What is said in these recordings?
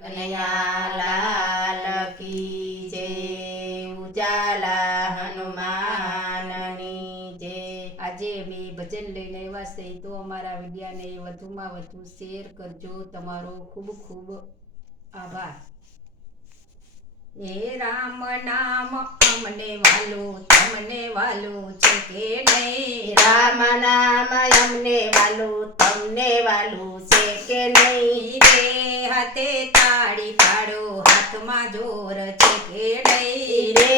કનૈયા લાલ કી જય, ઉજાલા હનુમાનની જય। આજે અમે ભજન લઈને આવ્યા છે, તો અમારા વિડિયાને વધુમાં વધુ શેર કરજો। તમારો ખૂબ ખૂબ આભાર। એ રામ નામ અમને વાલું તમને વાલું છે કે નહીં? રામ નામ અમને વાલું તમને વાલું છે કે નહીં? બે હાથે તાળી પાડો, હાથમાં જોર છે કે નહીં? રે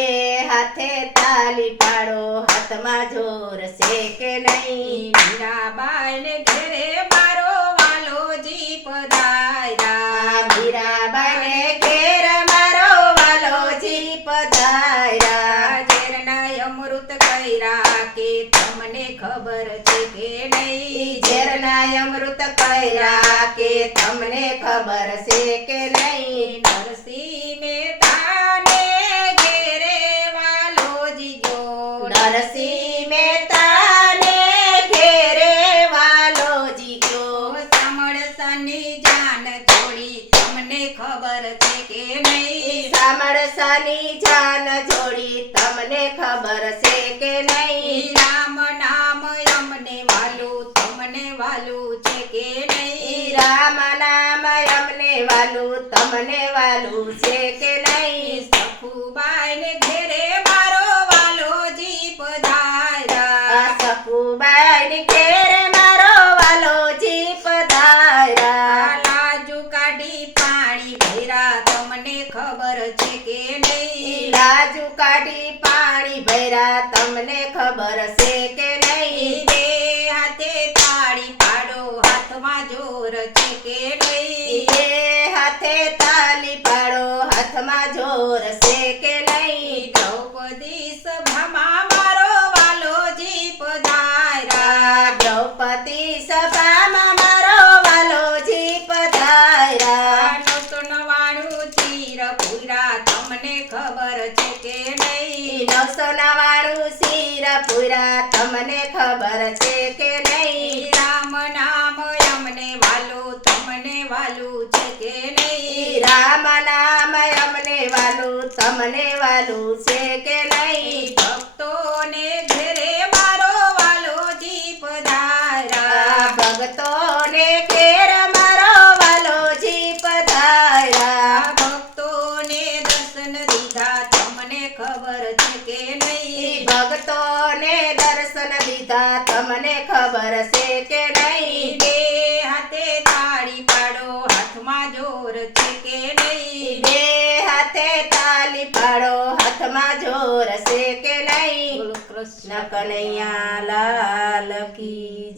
હાથે તાલી પાડો, હાથમાં જોર છે કે નહીં? મીરાબાઈને ઘેરે મારો વાલોજી પધાર્યા। મીરાબાઈને ઘેર મારો વાલોજી પધાર્યા। ઝેરના અમૃત કર્યા કે તમને ખબર છે કે નહીં? ઝેરના અમૃત કર્યા કે તમને ખબર છે કે નહીં? નરસિંહ મહેતાને ઘેરે વાલોજી ગયો। નરસિંહ મહેતાને ઘેરે વાલોજી ગયો। સામળસાની જાન છોડી તમને ખબર છે કે નહીં? સામળસાની જાન જોડી તમને ખબર છે કે નહીં? રામ નામ અમને વાલું તમને વાલું છે કે નહીં? રામ નામ અમને વાલું તમને વાલું છે કે નહીં? સખુબાઈને ઘેરે મારો વાલોજી પધાર્યા। સખુબાઈની ઘેર મારો વાલોજી પધાર્યા। લાજુ કાઢી પાણી ભર્યા તમને ખબર છે કે નહીં? લાજુ કાઢી પાણી ભર્યા તમને ખબર છે કે નહીં? બે હાથે તાળી પાડો, હાથમાં જોર છે કે નહીં? બે હાથે તાલી પાડો, હાથમાં જોર છે કે નહીં? દ્રૌપદી સભામાં મારો વાલોજી પધાર્યા। દ્રૌપદી સભામાં મારો વાલોજી પધાર્યા। 999 ચીર પૂરા તમને ખબર છે કે નહીં? 999 શિર પૂરા તમને ખબર છે કે નહીં? રામ નામ અમને વાલું તમને વાલું છે કે નહીં? રામ નામ અમને વાલું તમને વાલું છે કે નહીં? ભક્તોને ઘેરે મારો વાલોજી પધાર્યા। ભક્તોને ઘેર મારો વાલોજી પધાર્યા। ભક્તોને દર્શન દીધા તમને ખબર છે કે નહીં? ભક્તોને દર્શન દીધા તમને ખબર છે કે નહીં? બે હાથે તાળી પાડો, હાથમાં જોર છે કે નહીં? બે હાથે તાલી પાડો, હાથમાં જોર છે કે નહીં? બોલો કૃષ્ણ કનૈયા લાલ કી